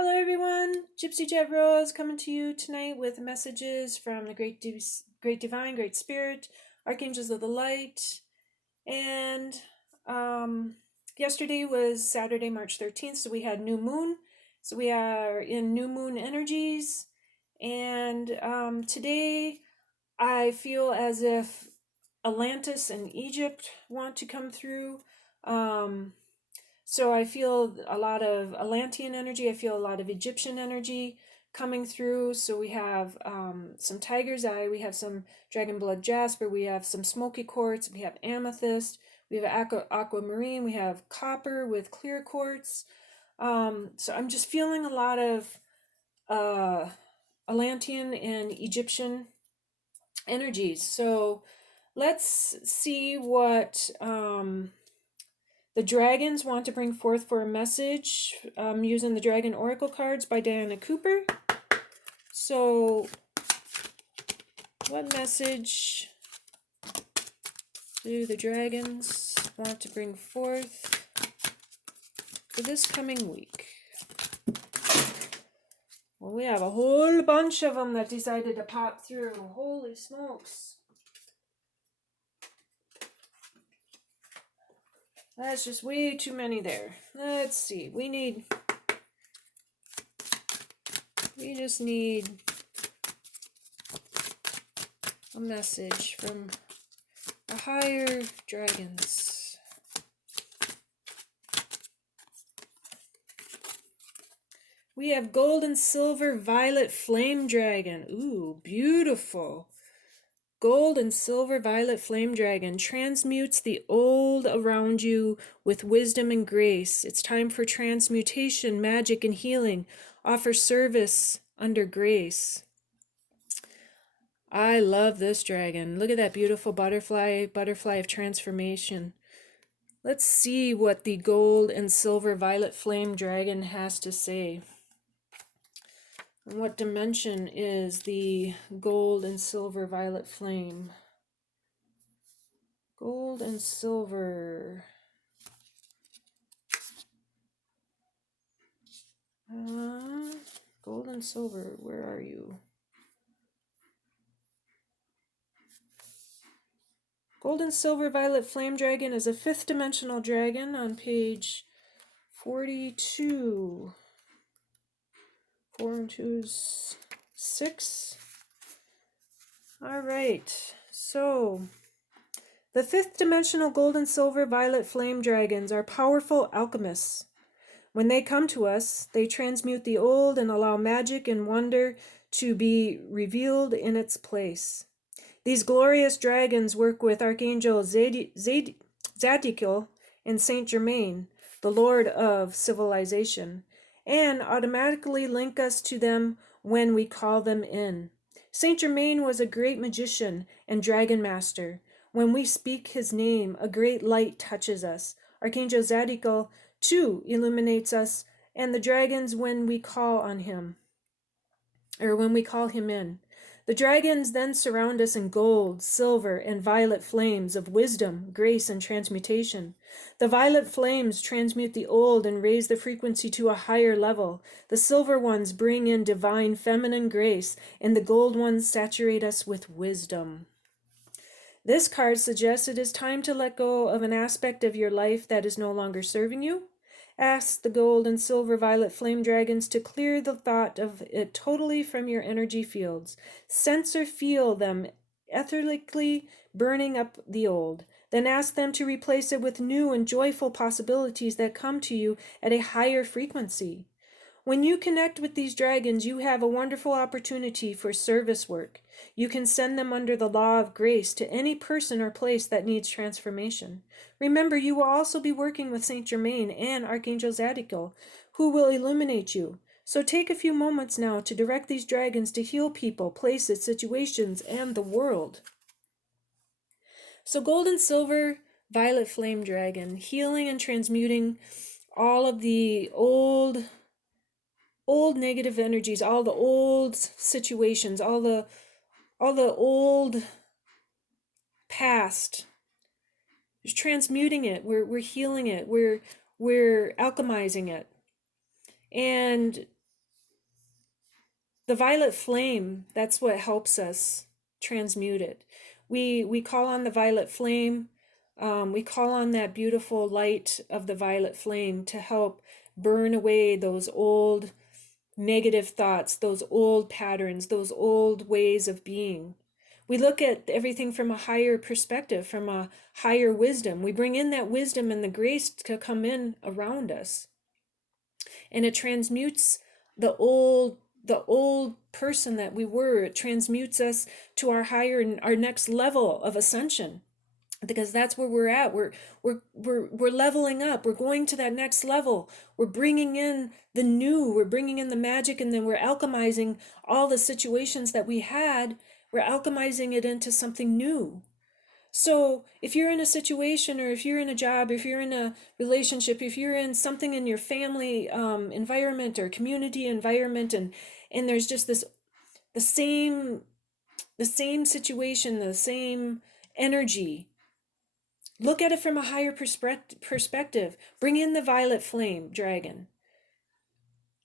Hello everyone, Gypsy Jet Rose coming to you tonight with messages from the Great Divine, Great Spirit, Archangels of the Light, and yesterday was Saturday, March 13th, so we had new moon, so we are in new moon energies, and today I feel as if Atlantis and Egypt want to come through. So I feel a lot of Atlantean energy. I feel a lot of Egyptian energy coming through. So we have some tiger's eye. We have some dragon blood jasper. We have some smoky quartz. We have amethyst. We have aquamarine. We have copper with clear quartz. So I'm just feeling a lot of Atlantean and Egyptian energies. So let's see what the dragons want to bring forth for a message using the Dragon Oracle Cards by Diana Cooper. So, what message do the dragons want to bring forth for this coming week? Well, we have a whole bunch of them that decided to pop through. Holy smokes. That's just way too many there. Let's see. We just need a message from the higher dragons. We have gold and silver violet flame dragon. Ooh, beautiful. Gold and silver violet flame dragon transmutes the old around you with wisdom and grace. It's time for transmutation, magic, and healing. Offer service under grace. I love this dragon. Look at that beautiful butterfly of transformation. Let's see what the gold and silver violet flame dragon has to say. And what dimension is the gold and silver violet flame? Gold and silver. Gold and silver, where are you? Gold and silver violet flame dragon is a 5th dimensional dragon on page 42. 4 and 2 is 6. All right, so the 5th dimensional gold and silver violet flame dragons are powerful alchemists. When they come to us, they transmute the old and allow magic and wonder to be revealed in its place. These glorious dragons work with Archangel Zadkiel and Saint Germain, the Lord of Civilization, and automatically link us to them when we call them in. Saint Germain was a great magician and dragon master. When we speak his name, a great light touches us. Archangel Zadkiel too illuminates us and the dragons when we call on him, or when we call him in. The dragons then surround us in gold, silver, and violet flames of wisdom, grace, and transmutation. The violet flames transmute the old and raise the frequency to a higher level. The silver ones bring in divine feminine grace, and the gold ones saturate us with wisdom. This card suggests it is time to let go of an aspect of your life that is no longer serving you. Ask the gold and silver violet flame dragons to clear the thought of it totally from your energy fields. Sense or feel them ethically burning up the old. Then ask them to replace it with new and joyful possibilities that come to you at a higher frequency. When you connect with these dragons, you have a wonderful opportunity for service work. You can send them under the law of grace to any person or place that needs transformation. Remember, you will also be working with Saint Germain and Archangel Zadkiel, who will illuminate you. So take a few moments now to direct these dragons to heal people, places, situations, and the world. So gold and silver, violet flame dragon, healing and transmuting all of the old negative energies, all the old situations, all the old past. Just transmuting it. We're healing it. We're alchemizing it. And the violet flame, that's what helps us transmute it. We call on the violet flame. We call on that beautiful light of the violet flame to help burn away those old negative thoughts, those old patterns, those old ways of being. We look at everything from a higher perspective, from a higher wisdom. We bring in that wisdom and the grace to come in around us. And it transmutes the old person that we were. It transmutes us to our next level of ascension, because that's where we're at. We're leveling up. We're going to that next level. We're bringing in the new. We're bringing in the magic, and then we're alchemizing all the situations that we had. We're alchemizing it into something new. So if you're in a situation, or if you're in a job, if you're in a relationship, if you're in something in your family environment or community environment, and there's just the same situation, the same energy, look at it from a higher perspective. Bring in the violet flame dragon.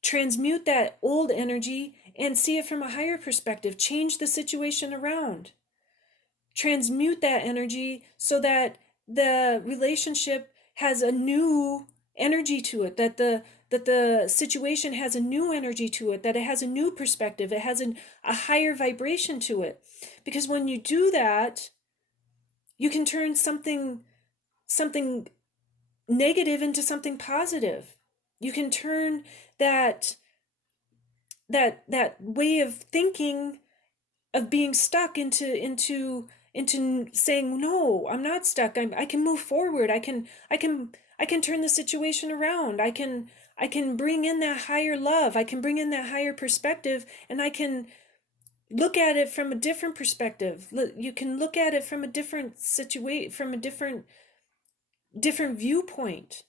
Transmute that old energy and see it from a higher perspective. Change the situation around. Transmute that energy so that the relationship has a new energy to it, that the situation has a new energy to it, that it has a new perspective, it has a higher vibration to it. Because when you do that, you can turn something negative into something positive. You can turn that way of thinking, of being stuck, into saying, no, I'm not stuck. I can move forward. I can turn the situation around. I can bring in that higher love. I can bring in that higher perspective, and I can look at it from a different perspective. You can look at it from a different situation, from a different viewpoint,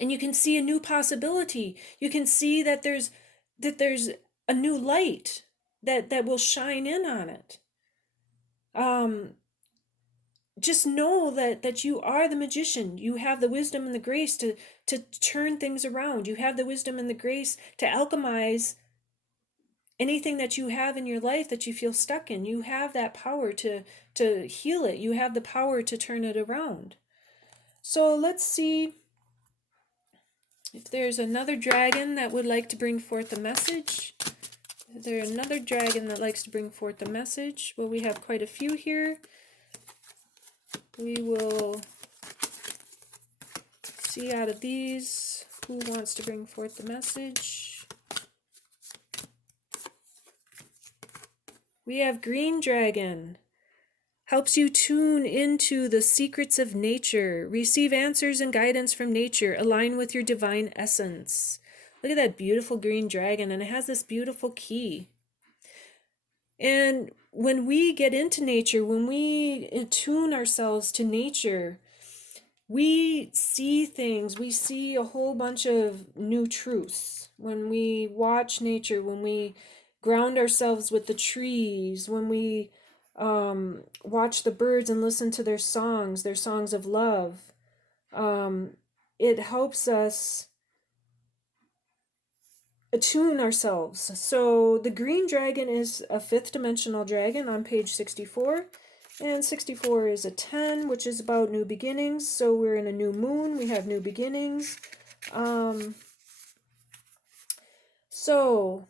and you can see a new possibility. You can see that there's a new light that will shine in on it. Just know that you are the magician. You have the wisdom and the grace to turn things around. You have the wisdom and the grace to alchemize anything that you have in your life that you feel stuck in. You have that power to heal it. You have the power to turn it around. So let's see if there's another dragon that would like to bring forth a message. Is there another dragon that likes to bring forth a message? Well, we have quite a few here. We will see out of these who wants to bring forth the message. We have Green Dragon. Helps you tune into the secrets of nature. Receive answers and guidance from nature. Align with your divine essence. Look at that beautiful green dragon, and it has this beautiful key. And when we get into nature, when we attune ourselves to nature, we see things. We see a whole bunch of new truths. When we watch nature, when we ground ourselves with the trees, when we watch the birds and listen to their songs of love, it helps us attune ourselves. So the green dragon is a 5th dimensional dragon on page 64, and 64 is a 10, which is about new beginnings. So we're in a new moon, we have new beginnings. So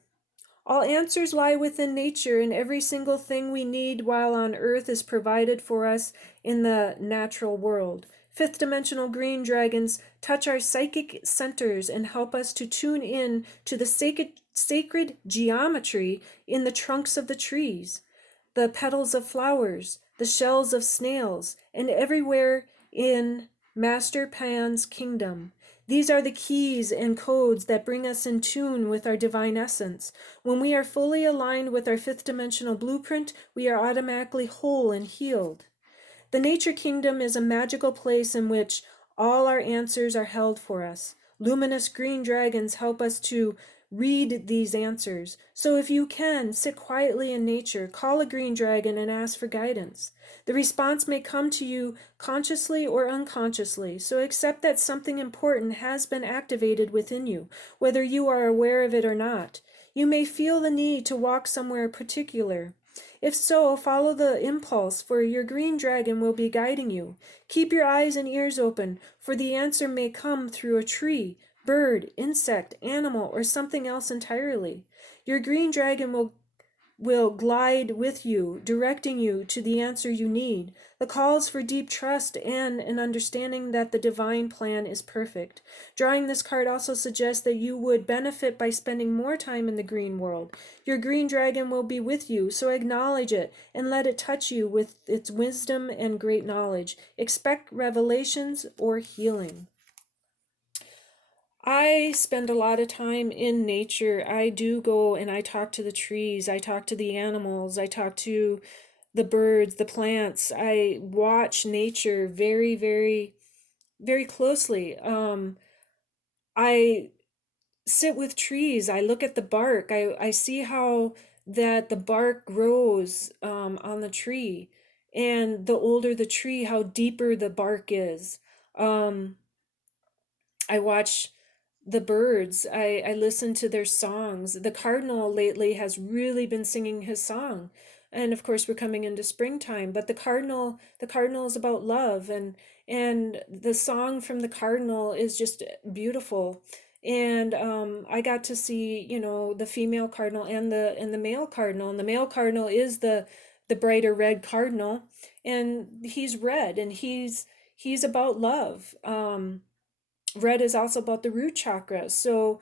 all answers lie within nature, and every single thing we need while on Earth is provided for us in the natural world. 5th dimensional green dragons touch our psychic centers and help us to tune in to the sacred geometry in the trunks of the trees, the petals of flowers, the shells of snails, and everywhere in Master Pan's kingdom. These are the keys and codes that bring us in tune with our divine essence. When we are fully aligned with our 5th dimensional blueprint, we are automatically whole and healed. The nature kingdom is a magical place in which all our answers are held for us. Luminous green dragons help us to read these answers. So if you can, sit quietly in nature, call a green dragon and ask for guidance. The response may come to you consciously or unconsciously, so accept that something important has been activated within you, whether you are aware of it or not. You may feel the need to walk somewhere particular. If so, follow the impulse, for your green dragon will be guiding you. Keep your eyes and ears open, for the answer may come through a tree, bird, insect, animal, or something else entirely. Your green dragon will glide with you, directing you to the answer you need. The calls for deep trust and an understanding that the divine plan is perfect. Drawing this card also suggests that you would benefit by spending more time in the green world. Your green dragon will be with you, so acknowledge it and let it touch you with its wisdom and great knowledge. Expect revelations or healing. I spend a lot of time in nature. I do go and I talk to the trees, I talk to the animals, I talk to the birds, the plants. I watch nature very, very, very closely. I sit with trees, I look at the bark, I see how that the bark grows on the tree. And the older the tree, how deeper the bark is. Um, I watch the birds. I listen to their songs. The cardinal lately has really been singing his song. And of course we're coming into springtime, but the cardinal is about love, and the song from the cardinal is just beautiful. And I got to see, the female cardinal and the male cardinal. And the male cardinal is the brighter red cardinal, and he's red, and he's about love. Red is also about the root chakra. So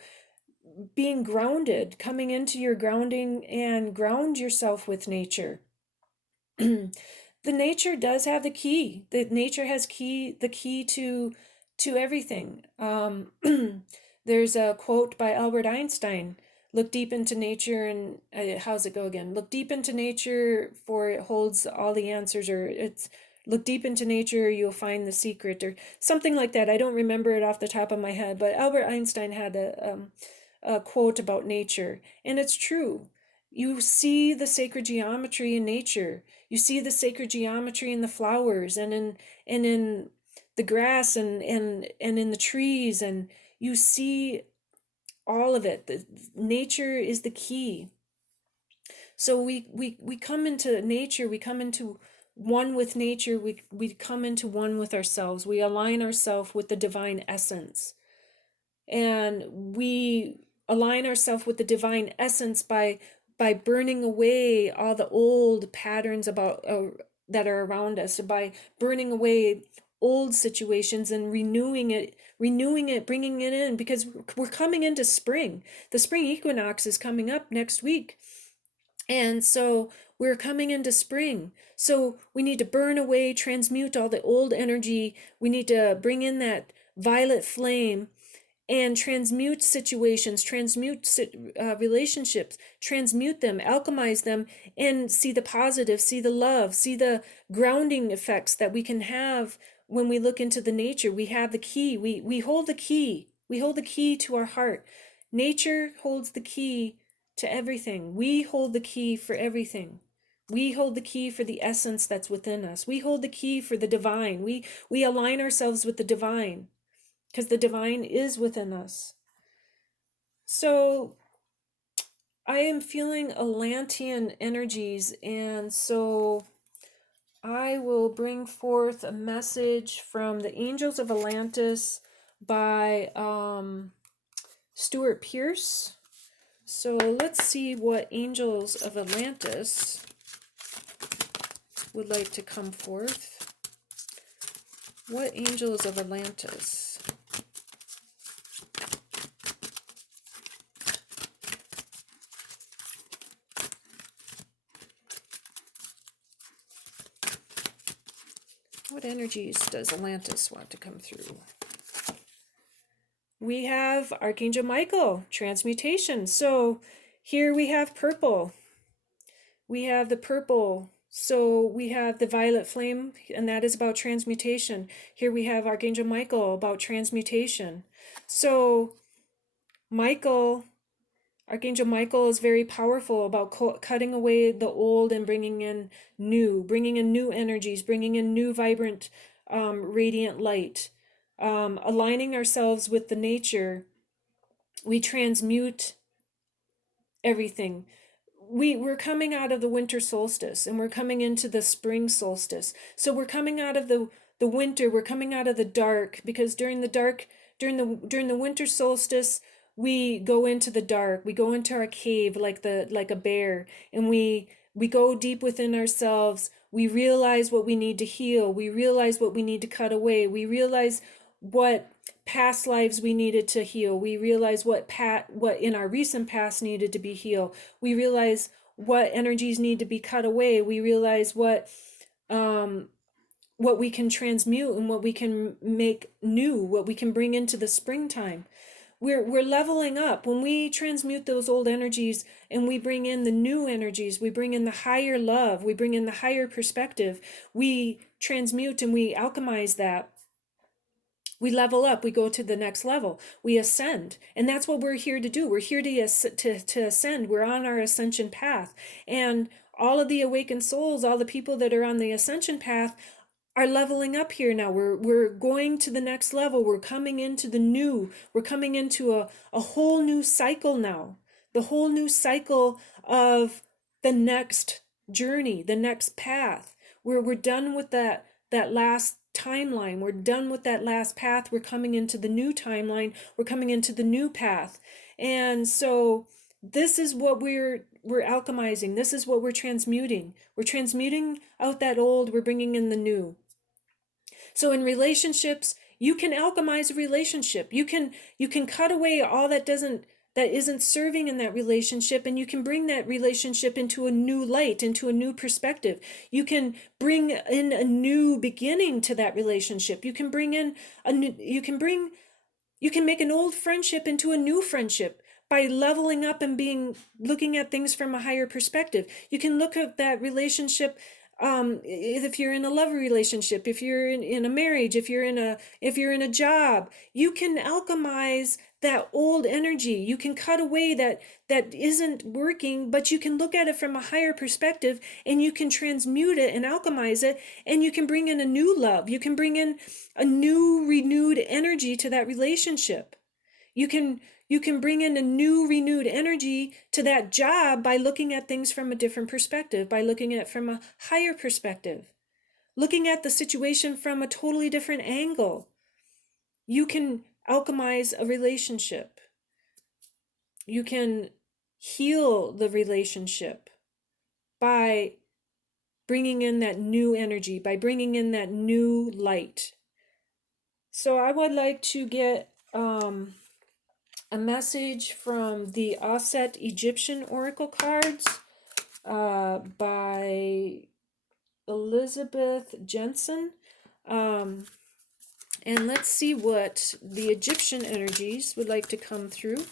being grounded, coming into your grounding and ground yourself with nature. The nature does have the key. The nature has the key to everything. There's a quote by Albert Einstein: "Look deep into nature and how's it go again? Look deep into nature, for it holds all the answers." Or it's look deep into nature, you'll find the secret, or something like that. I don't remember it off the top of my head, but Albert Einstein had a quote about nature, and it's true. You see the sacred geometry in nature. You see the sacred geometry in the flowers, and in the grass, and in the trees, and you see all of it. Nature is the key. So we come into nature, we come into one with nature, we come into one with ourselves. We align ourselves with the divine essence. And we align ourselves with the divine essence by burning away all the old patterns about that are around us, by burning away old situations and renewing it, bringing it in, because we're coming into spring. The spring equinox is coming up next week. And so we're coming into spring. So we need to burn away, transmute all the old energy. We need to bring in that violet flame and transmute situations, transmute relationships, transmute them, alchemize them, and see the positive, see the love, see the grounding effects that we can have when we look into the nature. We have the key. We hold the key. We hold the key to our heart. Nature holds the key to everything. We hold the key for everything. We hold the key for the essence that's within us. We hold the key for the divine. We align ourselves with the divine, because the divine is within us. So I am feeling Atlantean energies, and so I will bring forth a message from the Angels of Atlantis by Stewart Pearce. So let's see what Angels of Atlantis would like to come forth. What Angels of Atlantis? What energies does Atlantis want to come through? We have Archangel Michael, transmutation. So here we have purple. We have the purple. So we have the violet flame, and that is about transmutation. Here we have Archangel Michael about transmutation. So Archangel Michael is very powerful about cutting away the old and bringing in new energies, bringing in new vibrant, radiant light. Aligning ourselves with the nature, we transmute everything. We're coming out of the winter solstice and we're coming into the spring solstice. So we're coming out of the winter, we're coming out of the dark, because during the winter solstice we go into the dark. We go into our cave like a bear, and we go deep within ourselves. We realize what we need to heal. We realize what we need to cut away. We realize what past lives we needed to heal. We realize what in our recent past needed to be healed. We realize what energies need to be cut away. We realize what we can transmute and what we can make new, what we can bring into the springtime. We're leveling up when we transmute those old energies and we bring in the new energies. We bring in the higher love. We bring in the higher perspective. We transmute and we alchemize that. We level up, we go to the next level, we ascend. And that's what we're here to do. We're here to ascend. We're on our ascension path. And all of the awakened souls, all the people that are on the ascension path are leveling up here now. We're going to the next level. We're coming into the new. We're coming into a whole new cycle now. The whole new cycle of the next journey, the next path. We're done with that last timeline. We're done with that last path. We're coming into the new timeline. We're coming into the new path. And so this is what we're alchemizing. This is what we're transmuting. We're transmuting out that old. We're bringing in the new. So in relationships, you can alchemize a relationship. You can cut away all that isn't serving in that relationship, and you can bring that relationship into a new light, into a new perspective. You can bring in a new beginning to that relationship. You can bring in you can make an old friendship into a new friendship by leveling up and looking at things from a higher perspective. You can look at that relationship, if you're in a love relationship, if you're in a marriage, if you're in a job, you can alchemize that old energy. You can cut away that isn't working, but you can look at it from a higher perspective, and you can transmute it and alchemize it, and you can bring in a new love. You can bring in a new renewed energy to that relationship. You can bring in a new renewed energy to that job by looking at things from a different perspective, by looking at it from a higher perspective, looking at the situation from a totally different angle. You can alchemize a relationship. You can heal the relationship by bringing in that new energy, by bringing in that new light. So I would like to get a message from the Auset Egyptian Oracle Cards by Elisabeth Jensen. And let's see what the Egyptian energies would like to come through.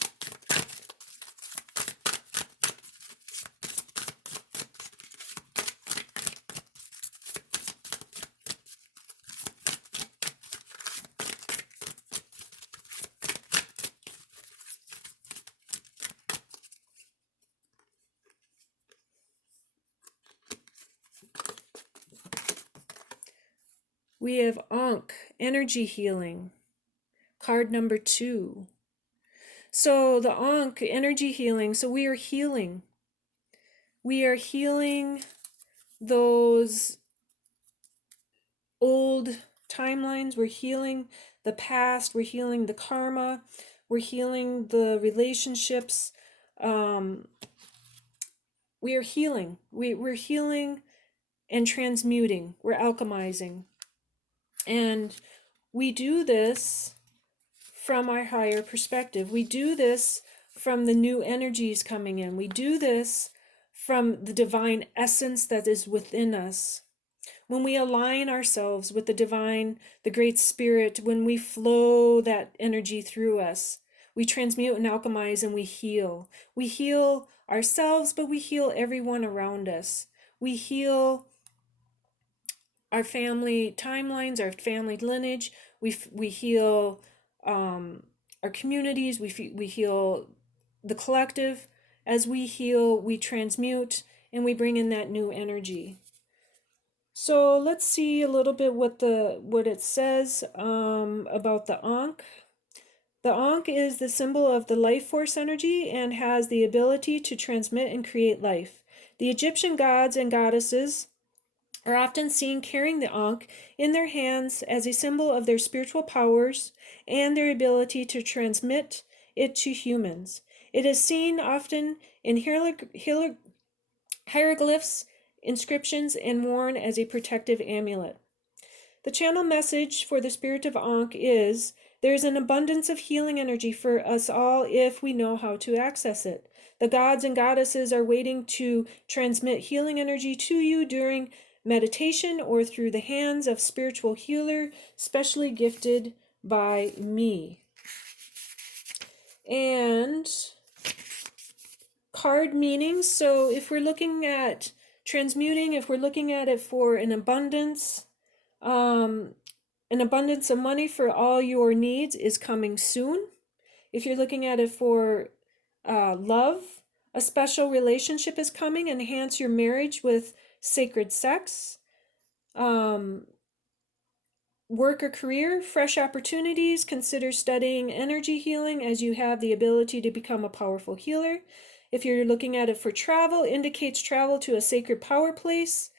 We have Ankh, energy healing, card number 2. So the Ankh, energy healing, so we are healing. We are healing those old timelines. We're healing the past. We're healing the karma. We're healing the relationships. We are healing. We're healing and transmuting. We're alchemizing. And we do this from our higher perspective. We do this from the new energies coming in. We do this from the divine essence that is within us. When we align ourselves with the divine, the great spirit, when we flow that energy through us, we transmute and alchemize and we heal. We heal ourselves, but we heal everyone around us. We heal our family timelines, our family lineage. We heal our communities. We heal the collective. As we heal, we transmute and we bring in that new energy. So let's see a little bit what it says about the Ankh. The Ankh is the symbol of the life force energy and has the ability to transmit and create life. The Egyptian gods and goddesses are often seen carrying the Ankh in their hands as a symbol of their spiritual powers and their ability to transmit it to humans. It is seen often in hieroglyphs, inscriptions, and worn as a protective amulet. The channel message for the spirit of Ankh is there is an abundance of healing energy for us all if we know how to access it. The gods and goddesses are waiting to transmit healing energy to you during meditation or through the hands of spiritual healer, specially gifted by me. And card meanings. So if we're looking at transmuting, if we're looking at it for an abundance of money for all your needs is coming soon. If you're looking at it for love, a special relationship is coming. Enhance your marriage with sacred sex. Work or career, fresh opportunities. Consider studying energy healing as you have the ability to become a powerful healer. If you're looking at it for travel, indicates travel to a sacred power place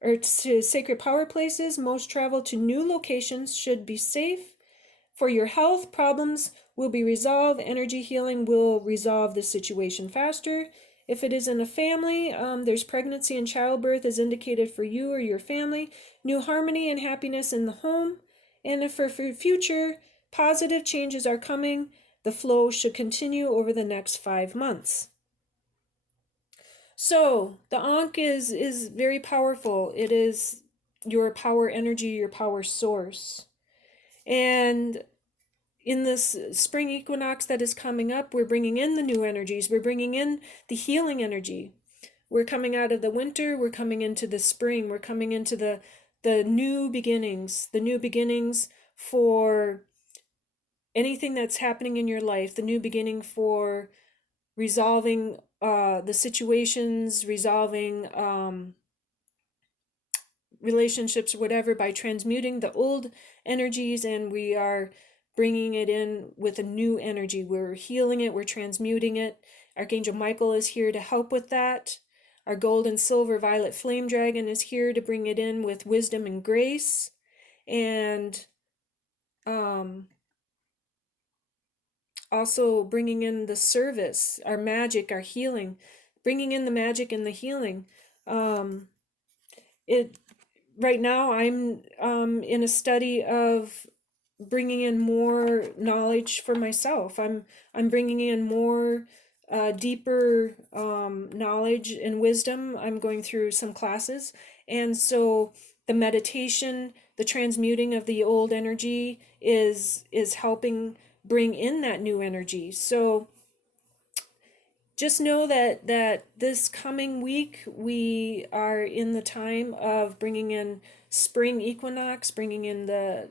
or to sacred power places. Most travel to new locations should be safe. For your health, problems will be resolved. Energy healing will resolve the situation faster. If it is in a family, there's pregnancy and childbirth is indicated for you or your family. New harmony and happiness in the home. And if for future, positive changes are coming. The flow should continue over the next 5 months. So the Ankh is very powerful. It is your power energy, your power source. And in this spring equinox that is coming up, we're bringing in the new energies. We're bringing in the healing energy. We're coming out of the winter. We're coming into the spring. We're coming into the new beginnings. The new beginnings for anything that's happening in your life. The new beginning for resolving the situations, resolving relationships, whatever, by transmuting the old energies, and we are bringing it in with a new energy. We're healing it, we're transmuting it. Archangel Michael is here to help with that. Our gold and silver violet flame dragon is here to bring it in with wisdom and grace. And also bringing in the service, our magic, our healing, bringing in the magic and the healing. Right now I'm in a study of bringing in more knowledge for myself. I'm bringing in more deeper knowledge and wisdom. I'm going through some classes, and so the meditation, the transmuting of the old energy is helping bring in that new energy. So just know that this coming week we are in the time of bringing in spring equinox, bringing in the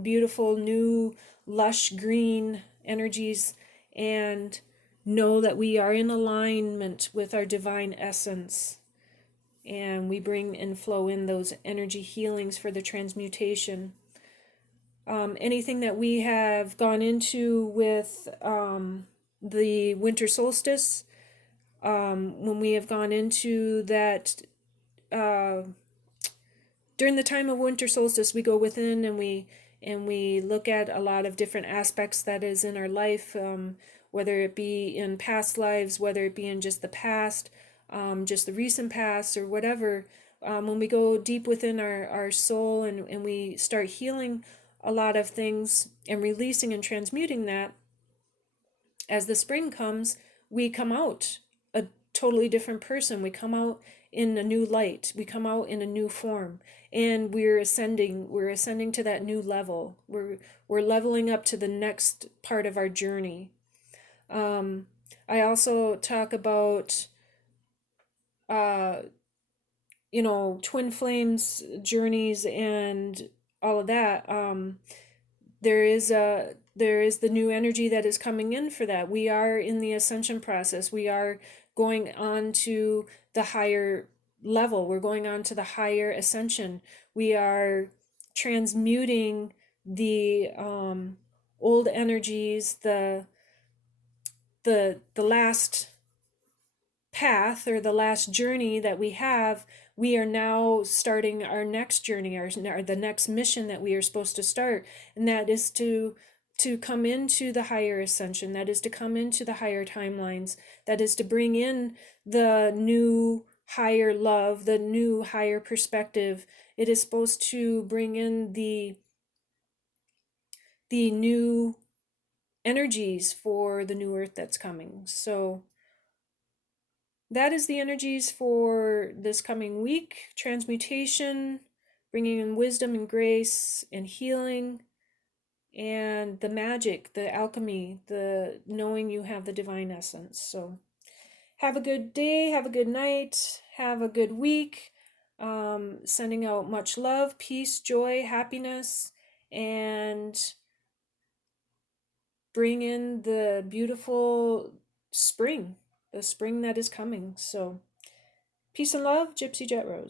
beautiful new lush green energies, and know that we are in alignment with our divine essence, and we bring and flow in those energy healings for the transmutation. Anything that we have gone into with the winter solstice, when we have gone into that, during the time of winter solstice, we go within and we look at a lot of different aspects that is in our life, whether it be in past lives, whether it be in just the past, just the recent past, or whatever. When we go deep within our soul and we start healing a lot of things and releasing and transmuting that, as the spring comes, we come out a totally different person. We come out in a new light. We come out in a new form, and we're ascending to that new level. We're leveling up to the next part of our journey. I also talk about twin flames journeys and all of that. There is the new energy that is coming in for that. We are in the ascension process. We are going on to the higher level. We're going on to the higher ascension. We are transmuting the old energies, the last path or the last journey that we have, we are now starting our next journey, our the next mission that we are supposed to start, and that is to come into the higher ascension, that is to come into the higher timelines, that is to bring in the new higher love, the new higher perspective. It is supposed to bring in the new energies for the new earth that's coming. So that is the energies for this coming week. Transmutation, bringing in wisdom and grace and healing, and the magic, the alchemy, the knowing you have the divine essence. So have a good day, have a good night, have a good week. Sending out much love, peace, joy, happiness, and bring in the beautiful spring, the spring that is coming. So peace and love, Gypsy Jet Rose.